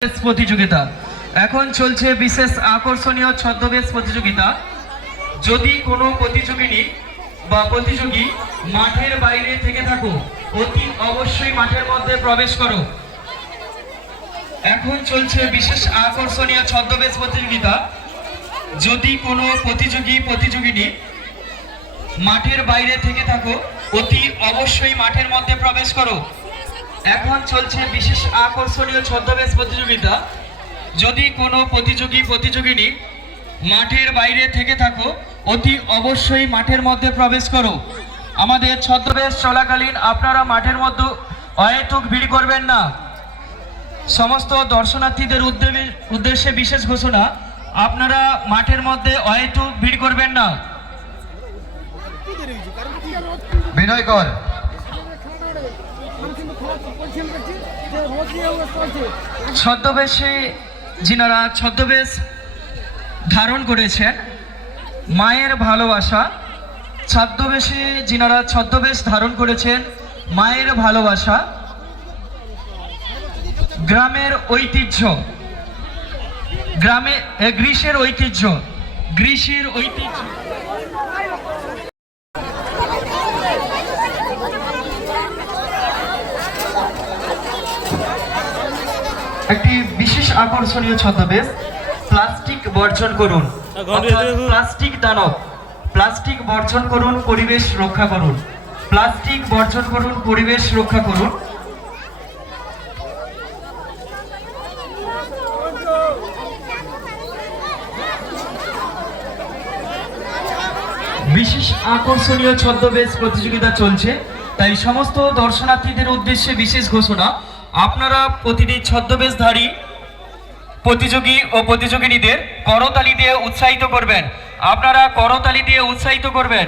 প্রতিযোগিতা এখন চলছে বিশেষ আকর্ষণীয় ছদ্মবেশ প্রতিযোগিতা। যদি কোনো প্রতিযোগিনী বা প্রতিযোগী মাঠের বাইরে থেকে থাকো অতি অবশ্যই মাঠের মধ্যে প্রবেশ করো। এখন চলছে বিশেষ আকর্ষণীয় ছদ্মবেশ প্রতিযোগিতা। যদি কোনো প্রতিযোগিনী মাঠের বাইরে থেকে থাকো অতি অবশ্যই মাঠের মধ্যে প্রবেশ করো। এখন চলছে বিশেষ আকর্ষণীয় ছদ্মবেশ প্রতিযোগিতা। যদি কোনো প্রতিযোগিনী মাঠের বাইরে থেকে থাকো অতি অবশ্যই মাঠের মধ্যে প্রবেশ করো। আমাদের ছদ্মবেশ চলাকালীন আপনারা মাঠের মধ্যে অহেতুক ভিড় করবেন না। সমস্ত দর্শনার্থীদের উদ্দেশ্যে বিশেষ ঘোষণা, আপনারা মাঠের মধ্যে অহেতুক ভিড় করবেন না। বিনয় কর। ছদ্মবেশে যিনারা ছদ্মবেশ ধারণ করেছেন মায়ের ভালোবাসা, ছদ্মবেশে যিনারা ছদ্মবেশ ধারণ করেছেন মায়ের ভালোবাসা, গ্রামের ঐতিহ্য, গ্রীষ্মের ঐতিহ্য। একটি বিশেষ আকর্ষণীয় ছদ্মবেশ। প্লাস্টিক বর্জন করুন, প্লাস্টিক দানব। প্লাস্টিক বর্জন করুন, পরিবেশ রক্ষা করুন। প্লাস্টিক বর্জন করুন, পরিবেশ রক্ষা করুন। বিশেষ আকর্ষণীয় ছদ্মবেশ প্রতিযোগিতা চলছে, তাই সমস্ত দর্শনার্থীদের উদ্দেশ্যে বিশেষ ঘোষণা, আপনারা প্রতিটি ছদ্মবেশধারী প্রতিযোগী ও প্রতিযোগিনীদের করতালি দিয়ে উৎসাহিত করবেন। আপনারা করতালি দিয়ে উৎসাহিত করবেন।